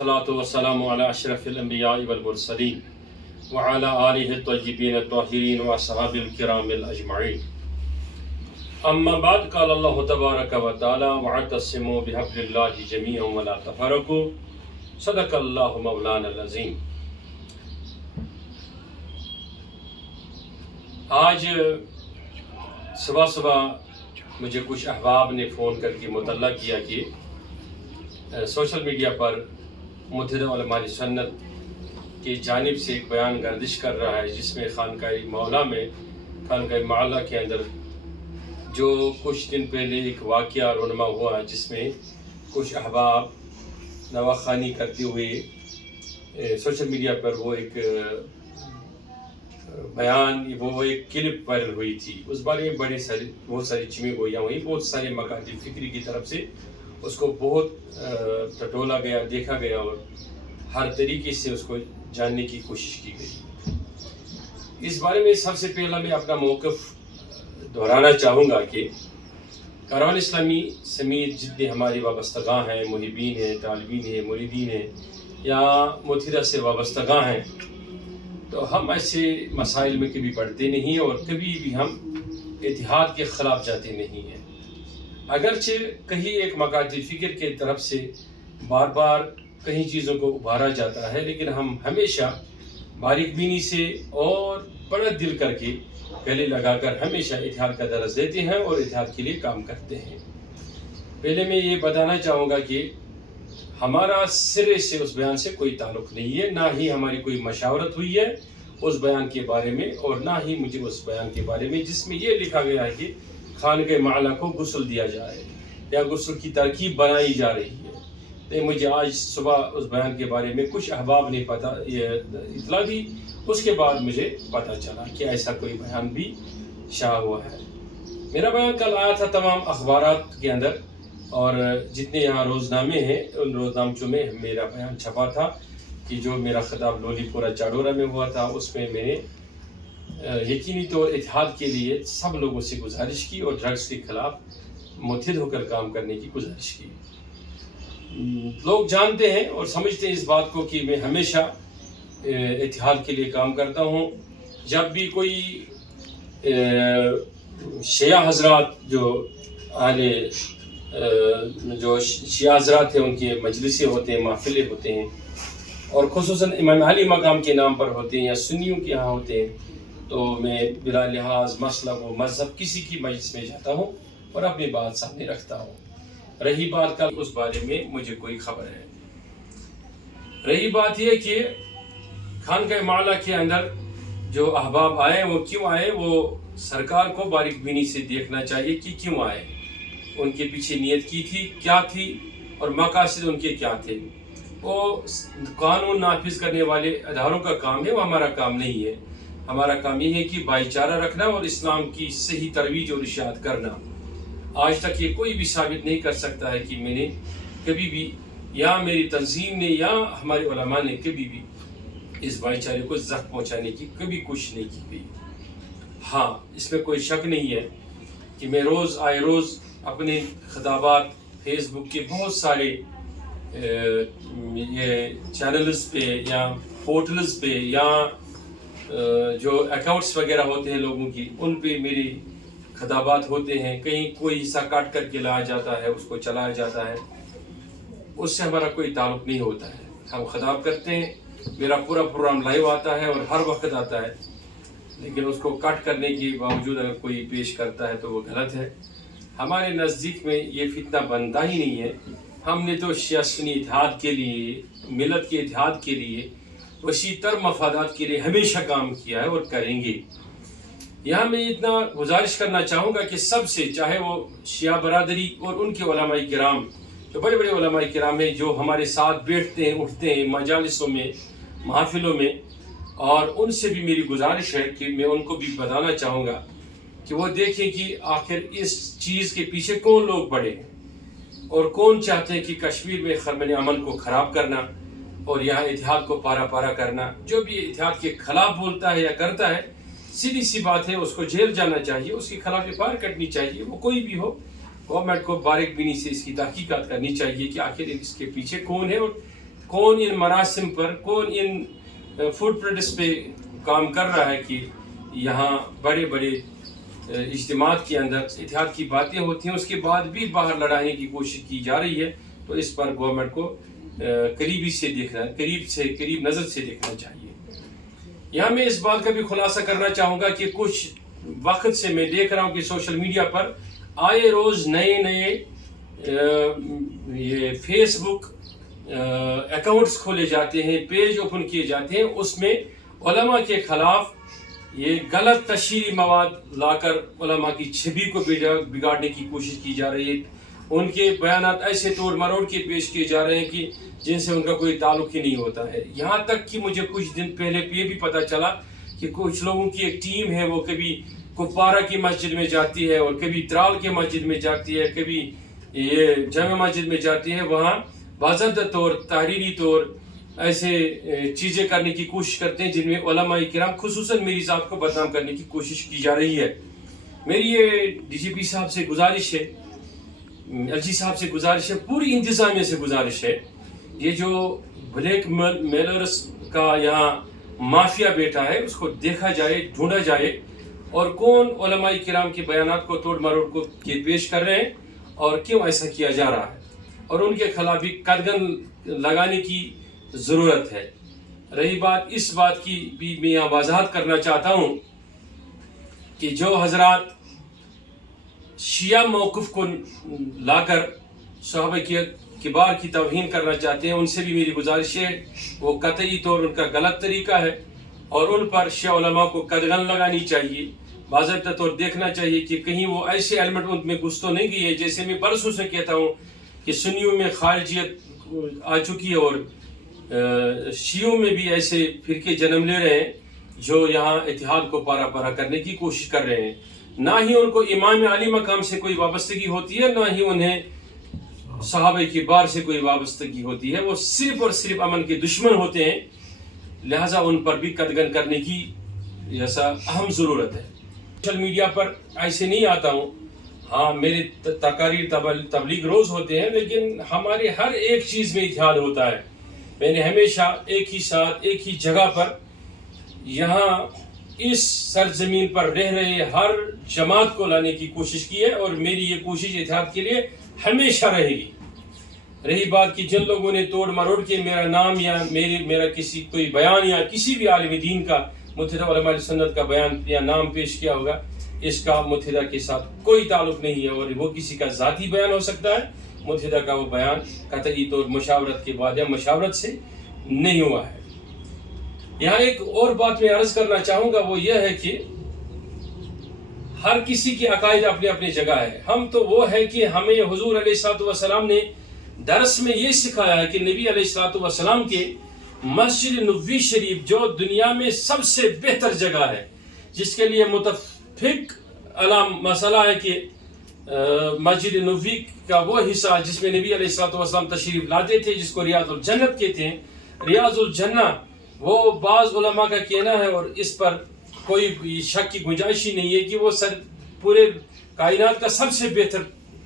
الصلاة والسلام على أشرف الأنبياء والمرسلين وعلى آله الطيبين الطاهرين وأصحاب الكرام الأجمعين. أما بعد، قال الله تبارك وتعالى: واعتصموا بحبل الله جميعا ولا تفرقوا. صدق الله مولانا العظيم. آج صبح صبح مجھے کچھ احباب نے فون کر کے مطلع کیا کہ سوشل میڈیا پر متحدہ علماء سنت کی جانب سے ایک بیان گردش کر رہا ہے، جس میں خانقاہ معلیٰ کے اندر جو کچھ دن پہلے ایک واقعہ رونما ہوا، جس میں کچھ احباب نواخوانی کرتے ہوئے سوشل میڈیا پر وہ ایک بیان، وہ ایک کلپ وائرل ہوئی تھی. اس بارے میں بہت ساری چیزیں گوئیاں ہوئی، بہت سارے مکاتب فکری کی طرف سے اس کو بہت ٹٹولا گیا، دیکھا گیا اور ہر طریقے سے اس کو جاننے کی کوشش کی گئی. اس بارے میں سب سے پہلا میں اپنا موقف دہرانا چاہوں گا کہ کاروان اسلامی سمیت جتنے ہماری وابستگاں ہیں، محبین ہیں، طالبین ہیں، مریدین ہیں یا متحدہ سے وابستگاں ہیں، تو ہم ایسے مسائل میں کبھی پڑھتے نہیں اور کبھی بھی ہم اتحاد کے خلاف جاتے نہیں ہیں. اگرچہ کہیں ایک مکاتب فکر کے طرف سے بار بار کہیں چیزوں کو ابھارا جاتا ہے، لیکن ہم ہمیشہ باریک بینی سے اور بڑا دل کر کے گلے لگا کر ہمیشہ اتحاد کا درس دیتے ہیں اور اتحاد کے لیے کام کرتے ہیں. پہلے میں یہ بتانا چاہوں گا کہ ہمارا سرے سے اس بیان سے کوئی تعلق نہیں ہے، نہ ہی ہماری کوئی مشاورت ہوئی ہے اس بیان کے بارے میں، اور نہ ہی مجھے اس بیان کے بارے میں جس میں یہ لکھا گیا ہے کہ خانقاہ معلیٰ کو غسل دیا جائے یا غسل کی ترکیب بنائی جا رہی ہے. تو مجھے آج صبح اس بیان کے بارے میں کچھ احباب نے اطلاع دی، اس کے بعد مجھے پتہ چلا کہ ایسا کوئی بیان بھی شائع ہوا ہے. میرا بیان کل آیا تھا تمام اخبارات کے اندر، اور جتنے یہاں روزنامے ہیں ان روزنامچوں میں میرا بیان چھپا تھا کہ جو میرا خطاب لولی پورہ چاڈورا میں ہوا تھا، اس میں میں نے یقینی طور اتحاد کے لیے سب لوگوں سے گزارش کی اور ڈرگز کے خلاف متحد ہو کر کام کرنے کی گزارش کی. لوگ جانتے ہیں اور سمجھتے ہیں اس بات کو کہ میں ہمیشہ اتحاد کے لیے کام کرتا ہوں. جب بھی کوئی شیعہ حضرات جو شیعہ حضرات ہیں ان کے مجلسیں ہوتے ہیں، محفلیں ہوتے ہیں، اور خصوصاً امام علی مقام کے نام پر ہوتے ہیں یا سنیوں کے یہاں ہوتے ہیں، تو میں بلا لحاظ مسلک و مذہب کسی کی مجلس میں جاتا ہوں اور اپنی بات سامنے رکھتا ہوں. رہی بات کا اس بارے میں مجھے کوئی خبر ہے. رہی بات یہ کہ خانقاہ معلیٰ کے اندر جو احباب آئے وہ کیوں آئے، وہ سرکار کو باریک بینی سے دیکھنا چاہیے کہ کیوں آئے، ان کے پیچھے نیت کی تھی کیا تھی اور مقاصد ان کے کیا تھے. وہ قانون نافذ کرنے والے اداروں کا کام ہے، وہ ہمارا کام نہیں ہے. ہمارا کام یہ ہے کہ بھائی چارہ رکھنا اور اسلام کی صحیح ترویج اور اشاعت کرنا. آج تک یہ کوئی بھی ثابت نہیں کر سکتا ہے کہ میں نے کبھی بھی یا میری تنظیم نے یا ہمارے علماء نے کبھی بھی اس بھائی چارے کو زخم پہنچانے کی کبھی کوشش نہیں کی گئی. ہاں، اس میں کوئی شک نہیں ہے کہ میں روز اپنے خطابات فیس بک کے بہت سارے یہ چینلز پہ یا پورٹلز پہ یا جو اکاؤنٹس وغیرہ ہوتے ہیں لوگوں کی، ان پہ میری خطابات ہوتے ہیں. کہیں کوئی حصہ کاٹ کر کے لایا جاتا ہے، اس کو چلایا جاتا ہے، اس سے ہمارا کوئی تعلق نہیں ہوتا ہے. ہم خطاب کرتے ہیں، میرا پورا پروگرام لائیو آتا ہے اور ہر وقت آتا ہے، لیکن اس کو کٹ کرنے کے باوجود اگر کوئی پیش کرتا ہے تو وہ غلط ہے. ہمارے نزدیک میں یہ فتنہ بنتا ہی نہیں ہے. ہم نے تو شیعہ سنی اتحاد کے لیے، ملت کے اتحاد کے لیے، وسیع تر مفادات کے لیے ہمیشہ کام کیا ہے اور کریں گے. یہاں میں اتنا گزارش کرنا چاہوں گا کہ سب سے، چاہے وہ شیعہ برادری اور ان کے علماء کرام، جو بڑے بڑے علماء کرام ہیں جو ہمارے ساتھ بیٹھتے ہیں اٹھتے ہیں مجالسوں میں، محافلوں میں، اور ان سے بھی میری گزارش ہے کہ میں ان کو بھی بتانا چاہوں گا کہ وہ دیکھیں کہ آخر اس چیز کے پیچھے کون لوگ پڑے ہیں اور کون چاہتے ہیں کہ کشمیر میں خرمن امن کو خراب کرنا اور یہاں اتحاد کو پارا پارا کرنا. جو بھی اتحاد کے خلاف بولتا ہے یا کرتا ہے، سیدھی سی بات ہے، اس کو جیل جانا چاہیے، اس کے خلاف پار کٹنی چاہیے، وہ کوئی بھی ہو. گورنمنٹ کو باریک بینی سے اس کی تحقیقات کرنی چاہیے کہ آخر اس کے پیچھے کون ہے اور کون ان مراسم پر، کون ان فوٹ پرنٹس پہ کام کر رہا ہے کہ یہاں بڑے بڑے اجتماعات کے اندر اتحاد کی باتیں ہوتی ہیں، اس کے بعد بھی باہر لڑانے کی کوشش کی جا رہی ہے. تو اس پر گورنمنٹ کو قریب نظر سے دیکھنا چاہیے. یہاں میں اس بات کا بھی خلاصہ کرنا چاہوں گا کہ کچھ وقت سے میں دیکھ رہا ہوں کہ سوشل میڈیا پر آئے روز نئے یہ فیس بک اکاؤنٹس کھولے جاتے ہیں، پیج اوپن کیے جاتے ہیں، اس میں علماء کے خلاف یہ غلط تشہیری مواد لا کر علماء کی چھبی کو بگاڑنے کی کوشش کی جا رہی ہے. ان کے بیانات ایسے توڑ مروڑ کے پیش کیے جا رہے ہیں کہ جن سے ان کا کوئی تعلق ہی نہیں ہوتا ہے. یہاں تک کہ مجھے کچھ دن پہلے یہ بھی پتہ چلا کہ کچھ لوگوں کی ایک ٹیم ہے، وہ کبھی کپوارہ کی مسجد میں جاتی ہے اور کبھی ترال کی مسجد میں جاتی ہے، کبھی یہ جامع مسجد میں جاتی ہے. وہاں باضابطہ طور تحریری طور ایسے چیزیں کرنے کی کوشش کرتے ہیں جن میں علماء کرام خصوصاً میری ذات کو بدنام کرنے کی کوشش کی جا رہی ہے. میری یہ ڈی جی پی صاحب سے گزارش ہے، ایل جی صاحب سے گزارش ہے، پوری انتظامیہ سے گزارش ہے، یہ جو بلیک میلرز کا یہاں مافیا بیٹھا ہے اس کو دیکھا جائے، ڈھونڈا جائے، اور کون علماء کرام کے بیانات کو توڑ مروڑ کو پیش کر رہے ہیں اور کیوں ایسا کیا جا رہا ہے، اور ان کے خلاف بھی قدغن لگانے کی ضرورت ہے. رہی بات اس بات کی بھی میں یہاں وضاحت کرنا چاہتا ہوں کہ جو حضرات شیعہ موقف کو لا کر صحابہ کبار کی توہین کرنا چاہتے ہیں، ان سے بھی میری گزارش ہے وہ قطعی طور ان کا غلط طریقہ ہے اور ان پر شیعہ علماء کو قدغن لگانی چاہیے. باضابطہ طور دیکھنا چاہیے کہ کہیں وہ ایسے ایلیمنٹ ان میں گھس تو نہیں گئی ہے. جیسے میں برسوں سے کہتا ہوں کہ سنیوں میں خارجیت آ چکی ہے اور شیعوں میں بھی ایسے فرقے جنم لے رہے ہیں جو یہاں اتحاد کو پارا پارا کرنے کی کوشش کر رہے ہیں. نہ ہی ان کو امام علی مقام سے کوئی وابستگی ہوتی ہے، نہ ہی انہیں صحابہ کبار سے کوئی وابستگی ہوتی ہے. وہ صرف اور صرف امن کے دشمن ہوتے ہیں، لہٰذا ان پر بھی قدغن کرنے کی ایسا اہم ضرورت ہے. سوشل میڈیا پر ایسے نہیں آتا ہوں، ہاں میرے تقاریر تبلیغ روز ہوتے ہیں، لیکن ہمارے ہر ایک چیز میں اتحاد ہوتا ہے. میں نے ہمیشہ ایک ہی ساتھ ایک ہی جگہ پر یہاں اس سرزمین پر رہ رہے ہر جماعت کو لانے کی کوشش کی ہے، اور میری یہ کوشش اتحاد کے لیے ہمیشہ رہے گی. رہی بات کہ جن لوگوں نے توڑ مروڑ کے میرا نام یا میرا کسی کوئی بیان یا کسی بھی عالم دین کا متحدہ علماء سنت کا بیان یا نام پیش کیا ہوگا، اس کا متحدہ کے ساتھ کوئی تعلق نہیں ہے، اور وہ کسی کا ذاتی بیان ہو سکتا ہے. متحدہ کا وہ بیان قطعی طور مشاورت کے بعد یا مشاورت سے نہیں ہوا ہے. یہاں ایک اور بات میں عرض کرنا چاہوں گا، وہ یہ ہے کہ ہر کسی کے عقائد اپنے اپنے جگہ ہے. ہم تو وہ ہے کہ ہمیں حضور علیہ الصلوۃ والسلام نے درس میں یہ سکھایا ہے کہ نبی علیہ الصلوۃ والسلام کے مسجد نبوی شریف جو دنیا میں سب سے بہتر جگہ ہے، جس کے لیے متفق مسئلہ ہے کہ مسجد نبوی کا وہ حصہ جس میں نبی علیہ الصلوۃ والسلام تشریف لاتے تھے، جس کو ریاض الجنت کہتے ہیں. ریاض الجنہ وہ بعض علماء کا کہنا ہے، اور اس پر کوئی شک کی گنجائش ہی نہیں ہے کہ وہ پورے کائنات کا سب سے بہتر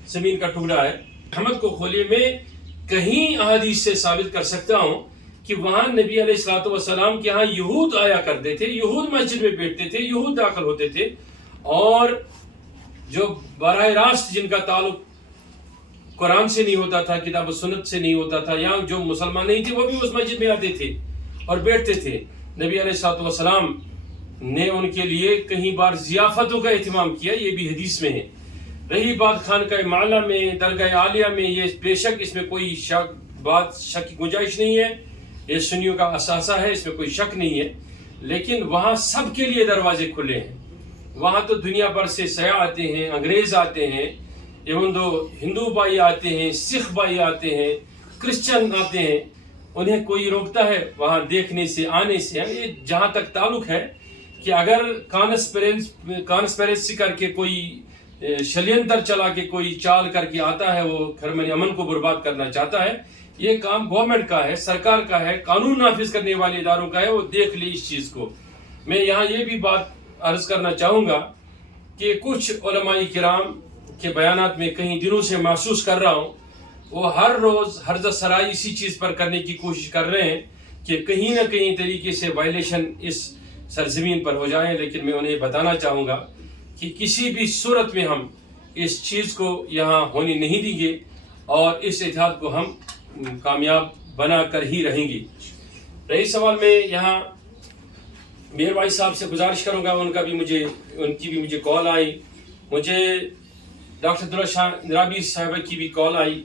زمین کا ٹکڑا ہے. احمد کو کھولے میں کہیں احادیث سے ثابت کر سکتا ہوں کہ وہاں نبی علیہ الصلوۃ والسلام کے ہاں یہود آیا کرتے تھے، یہود مسجد میں بیٹھتے تھے، یہود داخل ہوتے تھے، اور جو براہ راست جن کا تعلق قرآن سے نہیں ہوتا تھا، کتاب و سنت سے نہیں ہوتا تھا، یا جو مسلمان نہیں تھے وہ بھی اس مسجد میں آتے تھے اور بیٹھتے تھے. نبی علیہ الصلوۃ والسلام نے ان کے لیے کئی بار ضیافتوں کا اہتمام کیا، یہ بھی حدیث میں ہے. رہی بات خانقاہ معلیٰ میں، درگاہ عالیہ میں، یہ بے شک اس میں کوئی شک کی گنجائش نہیں ہے، یہ سنیوں کا اثاثہ ہے، اس میں کوئی شک نہیں ہے. لیکن وہاں سب کے لیے دروازے کھلے ہیں. وہاں تو دنیا بھر سے سیاح آتے ہیں، انگریز آتے ہیں، ایون دو ہندو بھائی آتے ہیں، سکھ بھائی آتے ہیں، کرسچن آتے ہیں، انہیں کوئی روکتا ہے وہاں دیکھنے سے، آنے سے؟ یہ جہاں تک تعلق ہے کہ اگر کانسپیرنسی کر کے کوئی شلینتر چلا کے کوئی چال کر کے آتا ہے، وہ خرمن امن کو برباد کرنا چاہتا ہے، یہ کام گورنمنٹ کا ہے، سرکار کا ہے، قانون نافذ کرنے والے اداروں کا ہے، وہ دیکھ لے اس چیز کو. میں یہاں یہ بھی بات عرض کرنا چاہوں گا کہ کچھ علماء کرام کے بیانات میں کئی دنوں سے محسوس کر رہا ہوں وہ ہر روز ہر سرائی اسی چیز پر کرنے کی کوشش کر رہے ہیں کہ کہیں نہ کہیں طریقے سے وائلیشن اس سرزمین پر ہو جائے، لیکن میں انہیں بتانا چاہوں گا کہ کسی بھی صورت میں ہم اس چیز کو یہاں ہونے نہیں دیں گے اور اس اتحاد کو ہم کامیاب بنا کر ہی رہیں گے۔ رہی سوال میں یہاں میر بھائی صاحب سے گزارش کروں گا، ان کی بھی مجھے کال آئی، مجھے ڈاکٹر عبداللہ شاہ نرابی صاحبہ کی بھی کال آئی،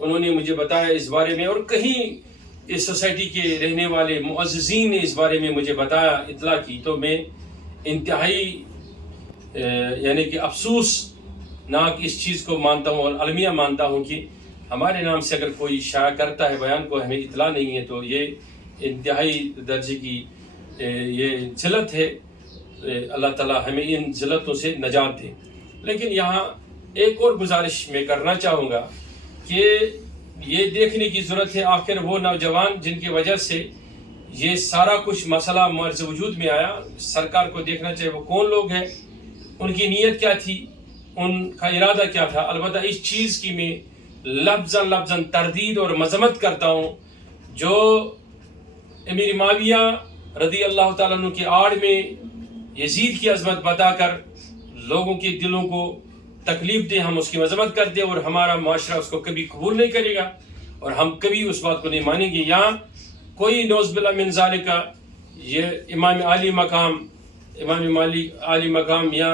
انہوں نے مجھے بتایا اس بارے میں، اور کہیں اس سوسائٹی کے رہنے والے معززین نے اس بارے میں مجھے بتایا، اطلاع کی، تو میں انتہائی یعنی کہ افسوس ناک اس چیز کو مانتا ہوں اور المیہ مانتا ہوں کہ ہمارے نام سے اگر کوئی شائع کرتا ہے بیان کو، ہمیں اطلاع نہیں ہے، تو یہ انتہائی درجے کی یہ ذلت ہے۔ اللہ تعالیٰ ہمیں ان ذلتوں سے نجات دے۔ لیکن یہاں ایک اور گزارش میں کرنا چاہوں گا کہ یہ دیکھنے کی ضرورت ہے آخر وہ نوجوان جن کی وجہ سے یہ سارا کچھ مسئلہ مرز وجود میں آیا، سرکار کو دیکھنا چاہیے وہ کون لوگ ہیں، ان کی نیت کیا تھی، ان کا ارادہ کیا تھا۔ البتہ اس چیز کی میں لفظاً تردید اور مذمت کرتا ہوں جو امیر معاویہ رضی اللہ تعالیٰ عنہ کے آڑ میں یزید کی عظمت بتا کر لوگوں کے دلوں کو تکلیف دے، ہم اس کی مذمت کر دیں اور ہمارا معاشرہ اس کو کبھی قبول نہیں کرے گا اور ہم کبھی اس بات کو نہیں مانیں گے۔ یہاں کوئی نعوذ باللہ من ذالک یہ امام عالی مقام یا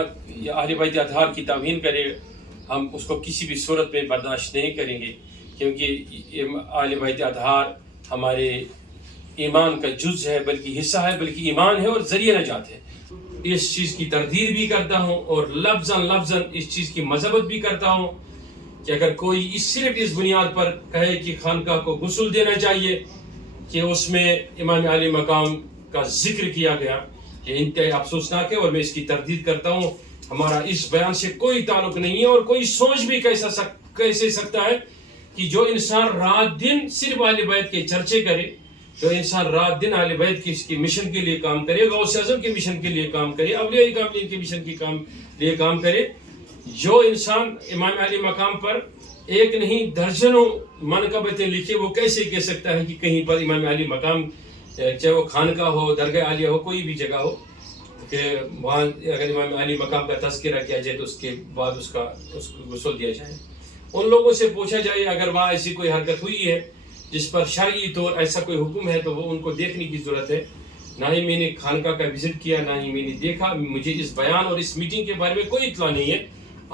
اہل بیت اطہار کی توہین کرے، ہم اس کو کسی بھی صورت میں برداشت نہیں کریں گے، کیونکہ اہل بیت اطہار ہمارے ایمان کا جز ہے، بلکہ حصہ ہے، بلکہ ایمان ہے اور ذریعہ نجات ہے۔ اس چیز کی تردید بھی کرتا ہوں اور لفظاً اس چیز کی مذمت بھی کرتا ہوں کہ اگر کوئی صرف اس بنیاد پر کہے کہ خانقاہ کو غسل دینا چاہیے کہ اس میں امام عالی مقام کا ذکر کیا گیا، یہ انتہائی افسوسناک ہے اور میں اس کی تردید کرتا ہوں۔ ہمارا اس بیان سے کوئی تعلق نہیں ہے اور کوئی سوچ بھی کیسے سکتا ہے کہ جو انسان رات دن صرف اہل بیت کے چرچے کرے، جو انسان رات دن اہل بیت کی مشن کے لیے کام کرے، غوث اعظم کے مشن کے لیے کام کرے، اولیاء کاملین کے مشن کے لیے کام کرے، جو انسان امام علی مقام پر ایک نہیں درجنوں منقبتیں لکھے، وہ کیسے کہہ سکتا ہے کہ کہیں پر امام علی مقام، چاہے وہ خانقاہ ہو، درگاہ عالیہ ہو، کوئی بھی جگہ ہو، کہ وہاں اگر امام علی مقام کا تذکرہ کیا جائے تو اس کے بعد اس کو غسل دیا جائے۔ ان لوگوں سے پوچھا جائے اگر وہاں ایسی کوئی حرکت ہوئی ہے جس پر شرعی طور ایسا کوئی حکم ہے تو وہ ان کو دیکھنے کی ضرورت ہے۔ نہ ہی میں نے خانقاہ کا وزٹ کیا، نہ ہی میں نے دیکھا، مجھے اس بیان اور اس میٹنگ کے بارے میں کوئی اطلاع نہیں ہے،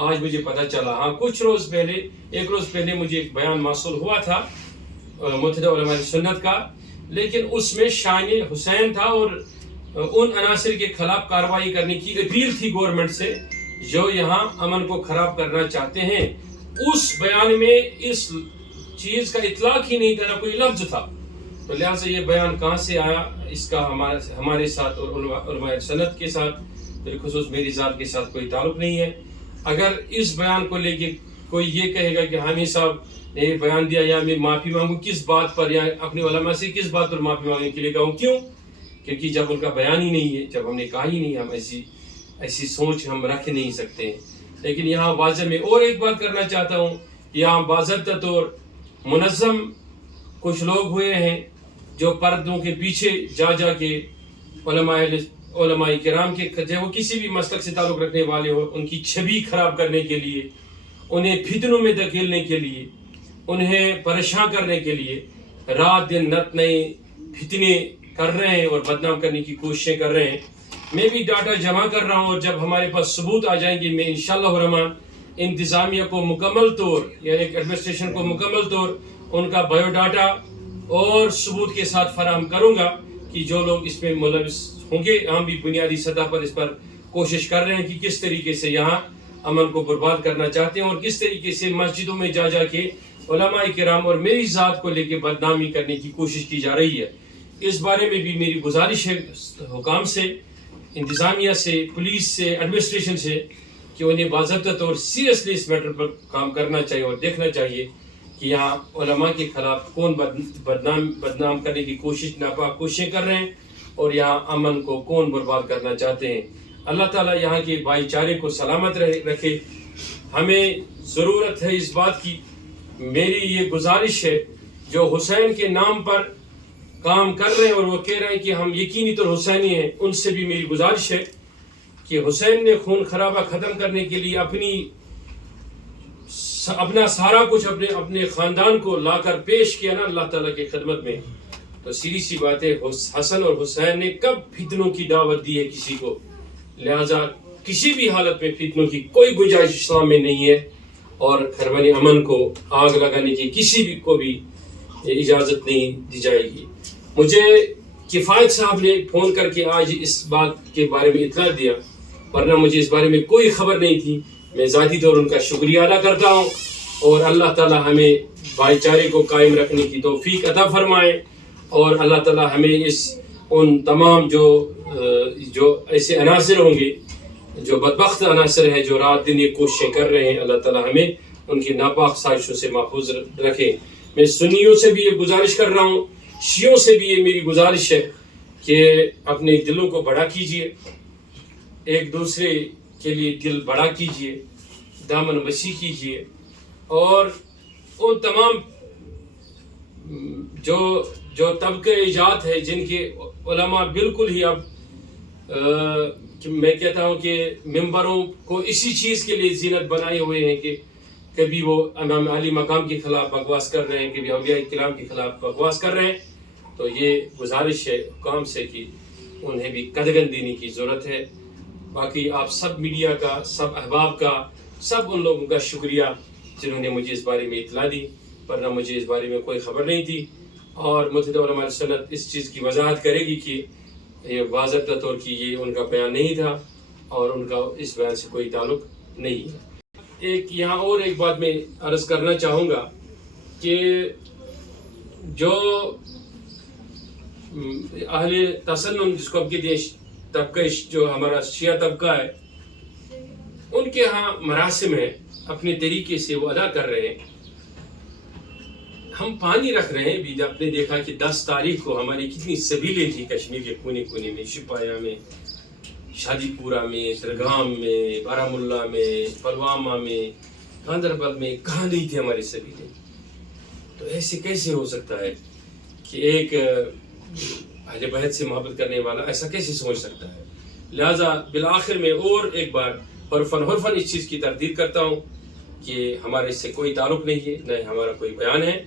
آج مجھے پتہ چلا۔ ہاں ایک روز پہلے مجھے ایک بیان موصول ہوا تھا متحدہ علماء سنت کا، لیکن اس میں شان حسین تھا اور ان عناصر کے خلاف کارروائی کرنے کی اپیل تھی گورنمنٹ سے جو یہاں امن کو خراب کرنا چاہتے ہیں۔ اس بیان میں اس چیز کا اطلاق ہی نہیں تھا، نہ کوئی لفظ تھا، تو لہٰذا یہ بیان کہاں سے آیا، اس کا ہمارے ساتھ اور علماء سنت کے ساتھ بالخصوص میری ذات کے ساتھ کوئی تعلق نہیں ہے۔ اگر اس بیان کو لے کے کوئی یہ کہے گا کہ حامد صاحب نے یہ بیان دیا یا میں معافی مانگوں کس بات پر، یا اپنے علماء سے کس بات پر معافی مانگنے کے لیے کہوں، کیوں؟ کیونکہ جب ان کا بیان ہی نہیں ہے، جب ہم نے کہا ہی نہیں، ہم ایسی سوچ ہم رکھ نہیں سکتے ہیں۔ لیکن یہاں واضح میں اور ایک بات کرنا چاہتا ہوں، یہاں باضابطہ طور منظم کچھ لوگ ہوئے ہیں جو پردوں کے پیچھے جا کے علماء کرام کے، چاہے وہ کسی بھی مسلک سے تعلق رکھنے والے ہو، ان کی چھوی خراب کرنے کے لیے، انہیں فتنوں میں دھکیلنے کے لیے، انہیں پریشان کرنے کے لیے رات دن نت نئے فتنے کر رہے ہیں اور بدنام کرنے کی کوششیں کر رہے ہیں۔ میں بھی ڈاٹا جمع کر رہا ہوں اور جب ہمارے پاس ثبوت آ جائیں گے میں انشاءاللہ الرحمن انتظامیہ کو مکمل طور، یعنی ایڈمنسٹریشن کو مکمل طور ان کا بایو ڈاٹا اور ثبوت کے ساتھ فراہم کروں گا کہ جو لوگ اس میں ملوث ہوں گے، ہم بھی بنیادی سطح پر اس پر کوشش کر رہے ہیں کہ کس طریقے سے یہاں امن کو برباد کرنا چاہتے ہیں اور کس طریقے سے مسجدوں میں جا کے علماء کرام اور میری ذات کو لے کے بدنامی کرنے کی کوشش کی جا رہی ہے۔ اس بارے میں بھی میری گزارش ہے حکام سے، انتظامیہ سے، پولیس سے، ایڈمنسٹریشن سے کہ انہیں باضابطہ طور سیریسلی اس میٹر پر کام کرنا چاہیے اور دیکھنا چاہیے کہ یہاں علماء کے خلاف کون بدنام کرنے کی ناپاک کوششیں کر رہے ہیں اور یہاں امن کو کون برباد کرنا چاہتے ہیں۔ اللہ تعالیٰ یہاں کے بھائی چارے کو سلامت رکھے۔ ہمیں ضرورت ہے اس بات کی میری یہ گزارش ہے جو حسین کے نام پر کام کر رہے ہیں اور وہ کہہ رہے ہیں کہ ہم یقینی طور حسینی ہیں، ان سے بھی میری گزارش ہے کہ حسین نے خون خرابہ ختم کرنے کے لیے اپنا سارا کچھ اپنے خاندان کو لا کر پیش کیا نا اللہ تعالیٰ کی خدمت میں، تو سیدھی سی بات ہے حسن اور حسین نے کب فتنوں کی دعوت دی ہے کسی کو؟ لہذا کسی بھی حالت میں فتنوں کی کوئی گنجائش اسلام میں نہیں ہے، اور خربن امن کو آگ لگانے کی کسی بھی کو بھی اجازت نہیں دی جائے گی۔ مجھے کفایت صاحب نے فون کر کے آج اس بات کے بارے میں اطلاع دیا، ورنہ مجھے اس بارے میں کوئی خبر نہیں تھی۔ میں ذاتی طور ان کا شکریہ ادا کرتا ہوں، اور اللہ تعالیٰ ہمیں بھائی چارے کو قائم رکھنے کی توفیق عطا فرمائے، اور اللہ تعالیٰ ہمیں ان تمام جو ایسے عناصر ہوں گے، جو بدبخت عناصر ہیں جو رات دن یہ کوششیں کر رہے ہیں، اللہ تعالیٰ ہمیں ان کی ناپاک سازشوں سے محفوظ رکھے۔ میں سنیوں سے بھی یہ گزارش کر رہا ہوں، شیعوں سے بھی یہ میری گزارش ہے کہ اپنے دلوں کو بڑا کیجئے، ایک دوسرے کے لیے دل بڑا کیجئے، دامن وسیع کیجئے، اور ان تمام جو طبقہ ایجاد ہے جن کے علماء بالکل ہی اب میں کہتا ہوں کہ ممبروں کو اسی چیز کے لیے زینت بنائے ہوئے ہیں کہ کبھی وہ امام علی مقام کے خلاف بکواس کر رہے ہیں، کبھی اولیاء کرام کے خلاف بکواس کر رہے ہیں، تو یہ گزارش ہے حکام سے کہ انہیں بھی قدغن دینے کی ضرورت ہے۔ باقی آپ سب میڈیا کا، سب احباب کا، سب ان لوگوں کا شکریہ جنہوں نے مجھے اس بارے میں اطلاع دی، ورنہ مجھے اس بارے میں کوئی خبر نہیں تھی، اور متحدہ علماء سنت اس چیز کی وضاحت کرے گی کہ یہ واضح طور کی یہ ان کا بیان نہیں تھا اور ان کا اس بیان سے کوئی تعلق نہیں ہے۔ یہاں اور ایک بات میں عرض کرنا چاہوں گا کہ جو اہل تسنن جس کو ہم کہتے ہیں طبقہ، جو ہمارا شیعہ طبقہ ہے، ان کے ہاں مراسم ہیں، اپنے طریقے سے وہ ادا کر رہے ہیں۔ ہم پانی رکھ رہے ہیں، بھی آپ نے دیکھا کہ 10 تاریخ کو ہماری کتنی سبیلیں تھیں کشمیر کے کونے کونے میں، شپایا میں، شادی پورہ میں، ترگام میں، بارہمولہ میں، پلوامہ میں، گاندربل میں، کہاں نہیں تھے ہماری سبیلیں؟ تو ایسے کیسے ہو سکتا ہے کہ ایک اہل بیت سے محبت کرنے والا ایسا کیسے سوچ سکتا ہے؟ لہٰذا بالآخر میں اور ایک بار حرفاً اس چیز کی تردید کرتا ہوں کہ ہمارے اس سے کوئی تعلق نہیں ہے، نہ ہمارا کوئی بیان ہے،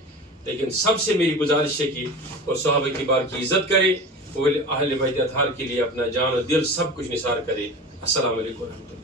لیکن سب سے میری گزارش ہے کہ وہ صحابہ کبار کی عزت کرے، وہ اہل بیت اطہار کے لیے اپنا جان و دل سب کچھ نثار کرے۔ السلام علیکم ورحمۃ اللہ۔